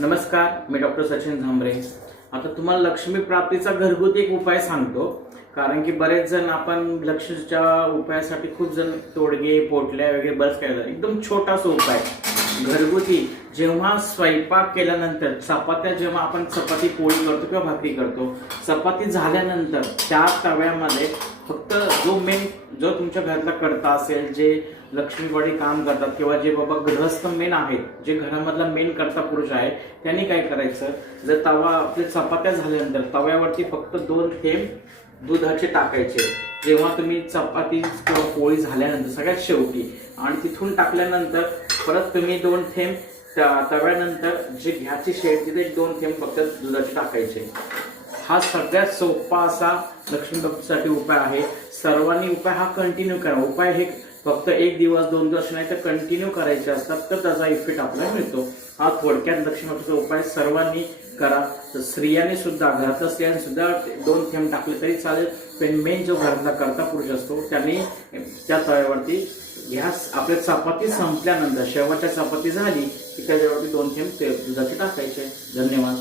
नमस्कार, मी डॉक्टर सचिन झांबरे। आता तुम्हाला लक्ष्मी प्राप्तीचा घरगुती एक उपाय सांगतो, कारण की बरेच जण आपण लक्ष्मीच्या उपायासाठी खूप जण तोडगे पोटल्या वगैरे बरेच काय एकदम छोटासा उपाय घरगुती। जेव्हा स्वयंपाक केल्यानंतर चपात्या, जेव्हा आपण चपाती पोळी करतो किंवा भाकरी करतो, चपाती झाल्यानंतर त्या तव्यामध्ये फक्त जो तुमच्या घरातला कर्ता असेल, जे लक्ष्मीवाडी काम करतात किंवा जे बाबा गृहस्थ मेन आहेत, जे घरामधला मेन कर्ता पुरुष आहे, त्यांनी काय करायचं, जर तवा आपले चपात्या झाल्यानंतर तव्यावरती फक्त 2 थेंब दुधाचे टाकायचे। जेव्हा तुम्ही चपाती किंवा पोळी झाल्यानंतर सगळ्यात शेवटी, आणि तिथून टाकल्यानंतर परत तुम्ही 2 थेंब तव्यानंतर जे घ्याची शेड तिथे 2 थेंब फक्त दुधाचे टाकायचे। हा सगळ्यात सोपा असा लक्ष्मी प्राप्तीसाठी उपाय आहे। सर्वांनी उपाय हा कंटिन्यू करा। उपाय हे फक्त 1 दिवस 2 दिवस नाही तर कंटिन्यू करायचे असतात, तर त्याचा इफेक्ट आपल्याला मिळतो। हा थोडक्यात लक्ष्मी प्राप्तीचा उपाय सर्वांनी करा। तर स्त्रियांनी सुद्धा, घरातल्या स्त्रियांनी सुद्धा 2 थेंब टाकले तरी चालेल, पण मेन जो घरातला कर्ता पुरुष असतो त्यांनी त्या तव्यावरती गॅस आपल्या चपाती संपल्यानंतर, शेवटच्या चपाती झाली की त्याच्यावरती 2 थेंब दुधाचे टाकायचे। धन्यवाद।